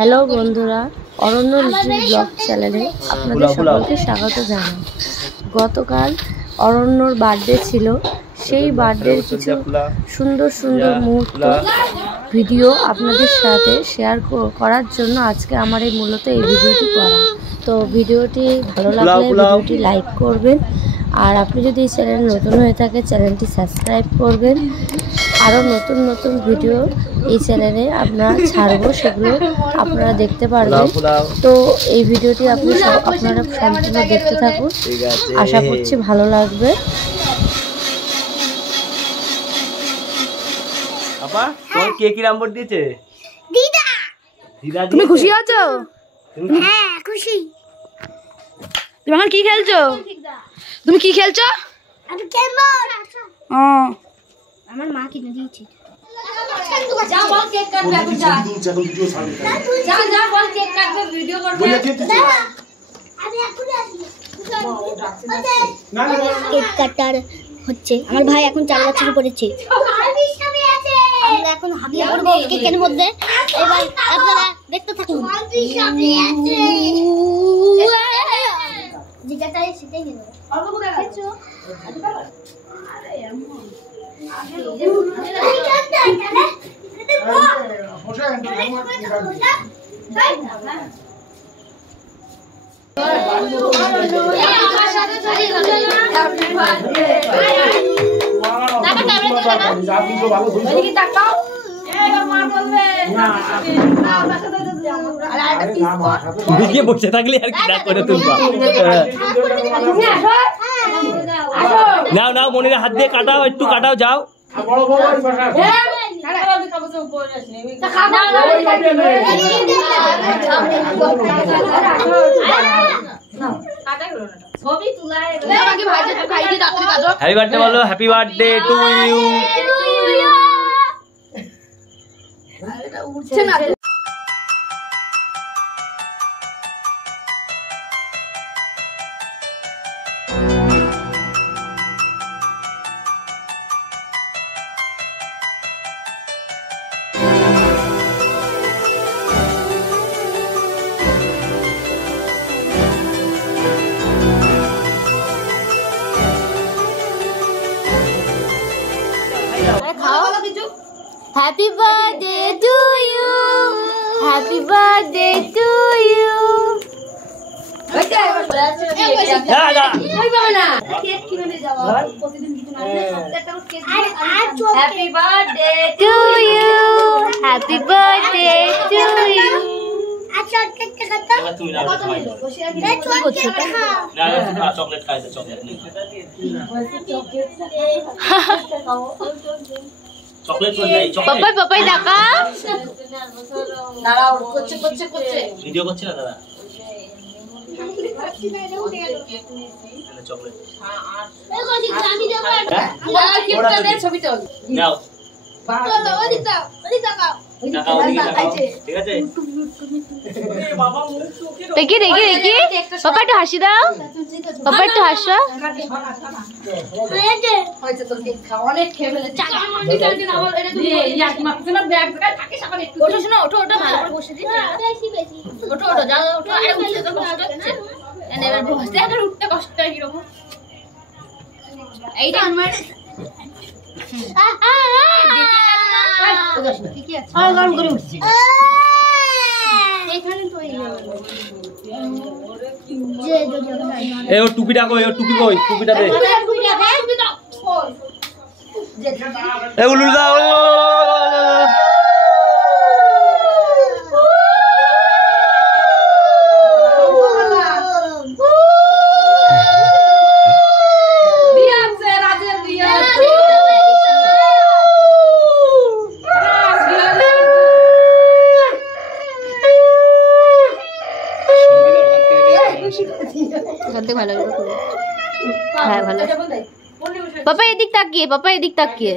Hello বন্ধুরা, অরণ্য little blog চ্যানেলে আপনাদের সকলকে স্বাগত জানাই। গতকাল অরণ্যর বার্থডে ছিল, সেই বার্থডের কিছু সুন্দর সুন্দর মুহূর্ত ভিডিও আপনাদের সাথে শেয়ার করার জন্য আজকে আমার এই মূলত এই ভিডিওটি করা। তো ভিডিওটি ভালো লাগলে ভিডিওটি লাইক করবেন, আর আপনি যদি এই চ্যানেল নতুন হয়ে থাকে চ্যানেলটি সাবস্ক্রাইব করবেন। আরও নতুন নতুন ভিডিও এই চ্যানেলে আমরা ছাড়বো, সেগুলো আপনারা দেখতে পারবেন। তো এই ভিডিওটি আপনারা সম্পূর্ণ দেখতে থাকুন, আশা করছি ভালো লাগবে। আপা তোর কে কি নাম্বার দিয়েছে? দিদা। দিদা তুমি খুশি আছো? হ্যাঁ খুশি। তুমি এখন কি খেলছো? তুমি কি খেলছো? আমি কেমন? ও আমার মা কিনে দিয়েছে। যা বল কেক কাটবে এখন যা। যা বল কেক কাটবে, ভিডিও করবে। আমি এখন আসি। কেক কাটার হচ্ছে। আমার ভাই এখন 4 বছর পড়েছে। আমরা এখন হাবিয়া করব কেকের মধ্যে। এবার আপনারা দেখতে থাকুন। জিগাটাই সেটাই নিয়ে নেব। অল্প করে খাচ্ছো? আরে এমন ভিডিও বসে থাকলে আর কি না করে তুলবা। নাও নাও মনিরা হাত দিয়ে কাটাও, একটু কাটাও, যাও। হ্যাপি বার্থডে বলো, happy birthday to you. Happy birthday to you. Happy birthday to you. Happy birthday To you. Happy birthday to you. আচ্ছা কেকটা খাতা কত হলো? চকলেট খাও। না চকলেট খাইছে, চকলেট নেই। চকলেট কোন নাই? চকলেট পাপাই দেখা। দাঁড়াও, করছে ভিডিও করছে না দাদা? চকলেট আমি দেব। কেকটা দে, ছবি তোল। নাও, ওদিক দাও। টাকা ওদিকে লাগাও, ঠিক আছে? দেখি পাপা একটু হাসি দাও। পাপা একটু হাসো। হয়েছে তোর কেক খাওয়া অনেক খেয়ে ফেলেছে। ওঠো শোনো, ওঠো ভালো করে বসে দিচ্ছি। ওঠো যাও, ওঠো। আরে উঠছে তো কষ্ট হচ্ছে। এবার বসতে আর উঠতে কষ্ট হয় কিরকম। এইটা আমার ঠিকই আছে। গরম করে উঠছি এখানে তো এ ও টুপিটা কই, ও টুপি কই, টুপিটা দে। এ উলুল দাও। ভালো হ্যাঁ ভালো। পাপা এদিক তাকিয়ে।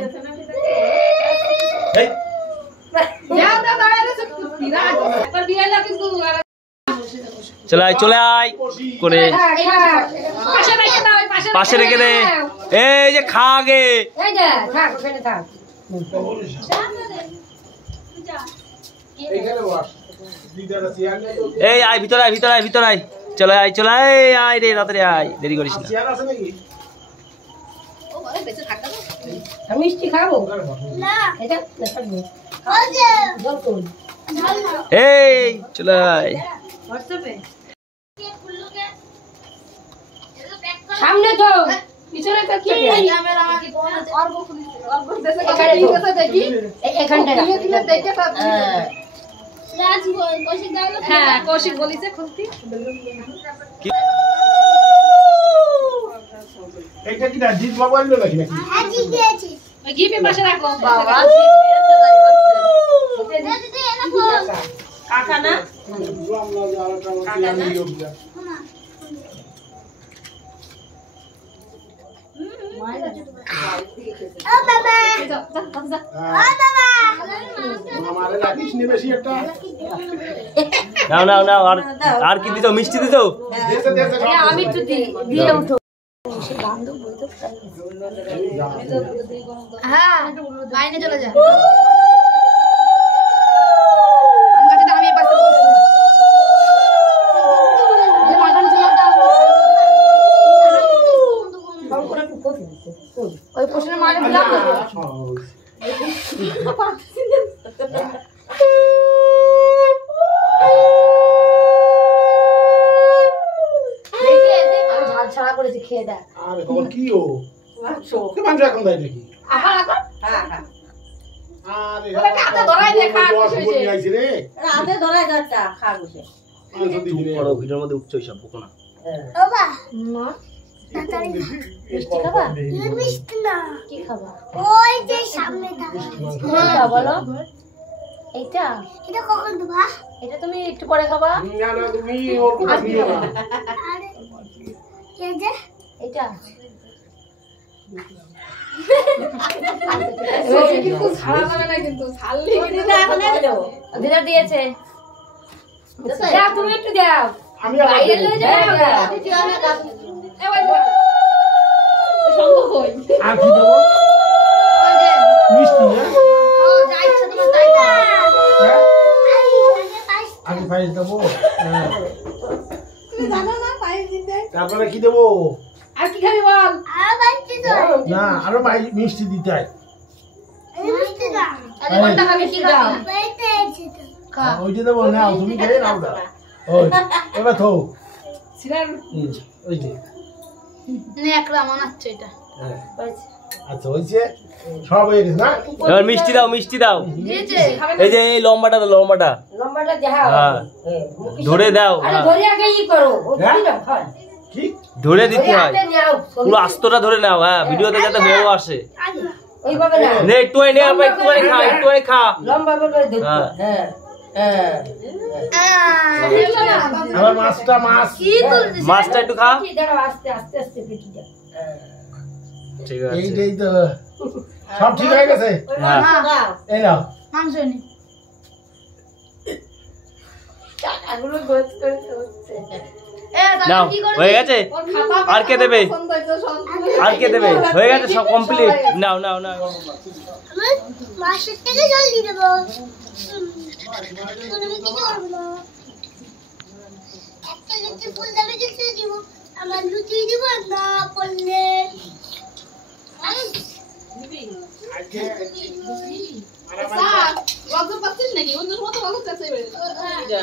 চলে আয় করে পাশে রেখে দে। এই যে খা আগে। এই আয় ভিতরে আয় ভিতরে আয় ভিতরে আয় চলে আয় চলে আয় আয় রে তাড়াতাড়ি আয় দেরি করিস না মিষ্টি খাবো না এটা এই চলে আয় সামনে তো পিছনে তো কি এখানটা হ্যাঁ কৌশিক বলিছে খুলতি এইটা কি না জিত বাবু আনলো নাকি নাকি হ্যাঁ জি দিয়েছি ওই গিফট পাশে রাখো বাবা দিদি এনে ফোন কাকা না ও বাবা ও বাবা আমারে রাখিস নি বেশি একটা নাও নাও নাও আর কি দিছো মিষ্টি দিছো দেশে দেশে আমি একটু দিয়ে উঠো হ্যাঁ বাইরে চলে যা আমার কাছে আমি এই পাশে বসে ওই পোষণের মারে দিলাম ঝাল ছাড়া করেছে খেয়ে দেখ আরে খবর কি ও কে মাংস এখন দেয় নাকি আরে হাতে ধরাই দে, খা, দশ খুশি বোন হয়েছে। আইছে রে রাতে ধরাই গাছটা খা বসে মাংস দিবি রে বড় ভিডিওর মধ্যে উঠছো সব পোকো না ও বাবা মা তাড়াতাড়ি মিষ্টি খাবা মিষ্টি না কি খাবা ওই যে সামনে থাকে কোনটা বলো এইটা এটা কখন দেবা এটা তুমি একটু পরে খাবা না না তুমি ওর কথা নিও না আরে এই যে এইটা কিন্তু ছাড়া যাবে না কিন্তু ছাড়লি দিদা দিয়েছে দাও তুমি একটু দাও আমি আবার বাইরে দেবো। লয়ে যাও সন্দেহ হই আর কি দেবো ওই যে মিষ্টি না ও যা ইচ্ছা তোমার তাই দাও হ্যাঁ? আগে আগে পায়েস দেবো হ্যাঁ। তুমি জানো না পায়েস দিতে তারপরে কি দেবো আর কি খাবি বল আর বাড়িতে তো না আরো মিষ্টি দিতে হয় মিষ্টি না আরে কোনটা খাবি কি খাবি বাড়িতে আছে তো ওইটা দেবো না তুমি খেয়ে নাও না ওই এবার থো সিরার ওই যে নে একলা মনে হচ্ছে এটা হ্যাঁ। আচ্ছা হয়েছে সব হয়ে গেছে না এবার মিষ্টি দাও মিষ্টি দাও দিয়েছে খাবে এই যে এই লম্বাটা দাও লম্বাটা লম্বাটা দেখাও হ্যাঁ ধরে দাও আরে হ্যাঁ। ধরে আগে ই করো ও হ্যাঁ? কি দাও খান কি ধরে দিতে হয় হাতে নাও পুরো আস্তটা ধরে নাও হ্যাঁ ভিডিওতে যাতে বড় আসে ওইভাবে না নে একটু নে আবার একটু করে খা একটু করে খা লম্বা করে ধরতে হ্যাঁ। হ্যাঁ হ্যাঁ আবার মাছটা মাছ মাছটা একটু খা কি দাঁড়াও আস্তে আস্তে আস্তে পেটি দাও ঠিক আছে এইটাই তো সব ঠিক হয়ে গেছে হ্যাঁ দাও এই নাও মাংস নি টাকাগুলো গোছ করে হচ্ছে এ দাদা নাও কি করবি হয়ে গেছে ওর খাতা আর কে দেবে পছন্দ হইতো সব আর কে দেবে হয়ে গেছে সব কমপ্লিট নাও নাও নাও আমার মাসের থেকে জলদি দেবো কোনো কিছু করবো না একটা লুচি ফুল দেবে কিছু দিব আমার লুচি দিব না পড়লে লজ্জা পাচ্ছিস নাকি অন্য সময় তো লজ্জা চাইছে